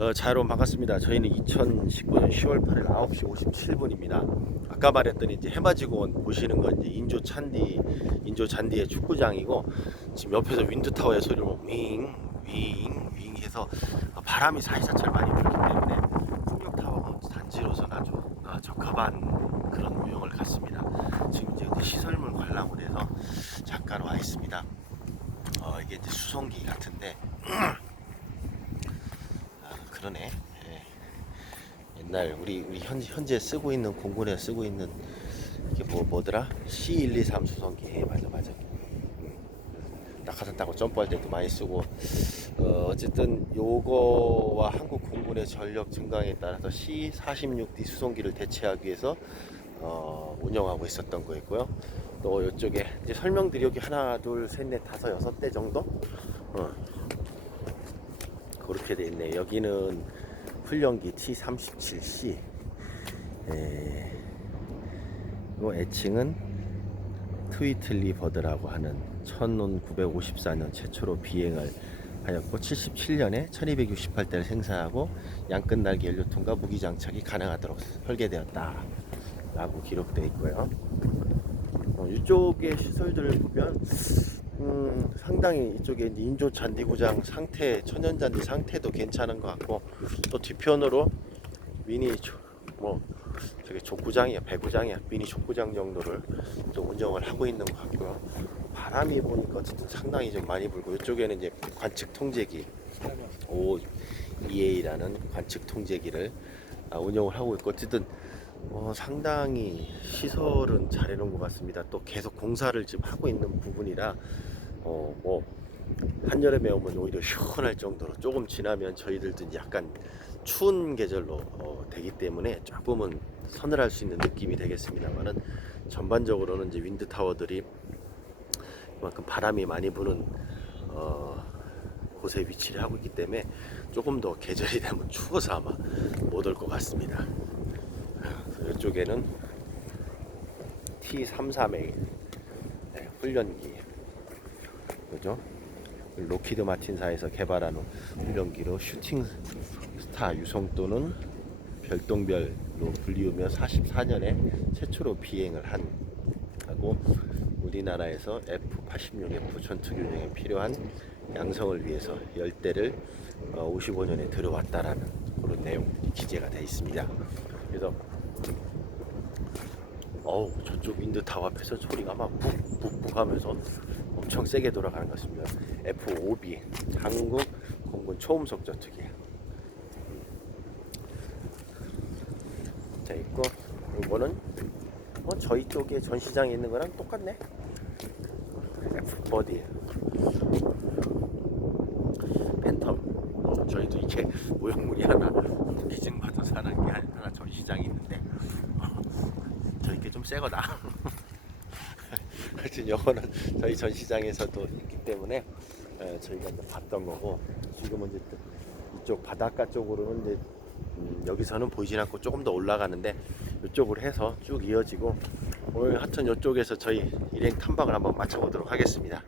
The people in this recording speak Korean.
어, 자 여러분 반갑습니다. 저희는 2019년 10월 8일 9시 57분입니다. 아까 말했더니 이제 해맞이공원 보시는 건 이제 인조 찬디 인조 잔디의 축구장이고 지금 옆에서 윈드 타워의 소리로 윙윙 윙 해서 바람이 사이사철 많이 불기 때문에 풍력 타워 단지로서는 아주 어, 적합한 그런 모형을 갖습니다. 지금 이제 시설물 관람을 해서 잠깐 와 있습니다. 어, 이게 이제 수송기 같은데 아, 그러네. 예. 옛날 우리 우리 현, 현재 쓰고 있는 공군에 쓰고 있는 이게 뭐 뭐더라? C123 수송기. 예, 맞아 맞아. 음. 낙하산 타고 점프할 때도 많이 쓰고 어, 어쨌든 요거와 한국 공군의 전력 증강에 따라서 C46D 수송기를 대체하기 위해서 어, 운영하고 있었던 거였고요. 또 이쪽에 이제 설명드리 여기 하나 둘 셋 넷 다섯 여섯 대 정도 어, 그렇게 돼 있네. 여기는 훈련기 T37C. 에, 이 애칭은 트위틀리 버드라고 하는 1954년 최초로 비행을 하였고 77년에 1268대를 생산하고 양끝 날개 연료통과 무기 장착이 가능하도록 설계되었다. 라고 기록되어 있고요. 어, 이쪽의 시설들을 보면 음, 상당히 이쪽에 인조 잔디구장 상태, 천연 잔디 상태도 괜찮은 것 같고 또 뒤편으로 미니 조- 뭐 저게 족구장이야, 배구장이야, 미니 족구장 정도를 또 운영을 하고 있는 것 같고요. 바람이 보니까 어쨌든 상당히 좀 많이 불고 이쪽에는 이제 관측 통제기 OEA라는 관측 통제기를 아, 운영을 하고 있고 어쨌든 어, 상당히 시설은 잘 해놓은 것 같습니다. 또 계속 공사를 지금 하고 있는 부분이라 어, 뭐 한여름에 오면 오히려 시원할 정도로 조금 지나면 저희들도 약간 추운 계절로 어, 되기 때문에 조금은 서늘할 수 있는 느낌이 되겠습니다만은 전반적으로는 이제 윈드 타워들이 그만큼 바람이 많이 부는 어, 곳에 위치를 하고 있기 때문에 조금 더 계절이 되면 추워서 아마 못 올 것 같습니다. 이쪽에는 T331 네, 훈련기 그죠? 로키드 마틴사에서 개발한 훈련기로 슈팅 스타 유성도는 별똥별로 불리우며 44년에 최초로 비행을 한 하고 우리나라에서 F-86F 전투균형에 필요한 양성을 위해서 열대를 55년에 들어왔다라는 그런 내용들이 기재가 되어 있습니다. 그래서 어우 저쪽 윈드타워 앞에서 소리가 막 푹푹푹 하면서 엄청 세게 돌아가는 것 같습니다. F5B 한국 공군 초음속 전투기 자 있고 이거는 뭐 저희 쪽에 전시장에 있는 거랑 똑같네. F4D 팬텀 어, 저희도 이렇게 모형물이 하나 기증받은 사는 게 하나 전시장이 있는데 저렇게 좀 새거다. 하여튼 이거는 저희 전시장에서도 있기 때문에 에, 저희가 이제 봤던 거고 지금은 이제 또 이쪽 바닷가 쪽으로는 이제 음, 여기서는 보이진 않고 조금 더 올라가는데 이쪽으로 해서 쭉 이어지고 오늘 하여튼 이쪽에서 저희 일행 탐방을 한번 마쳐보도록 하겠습니다.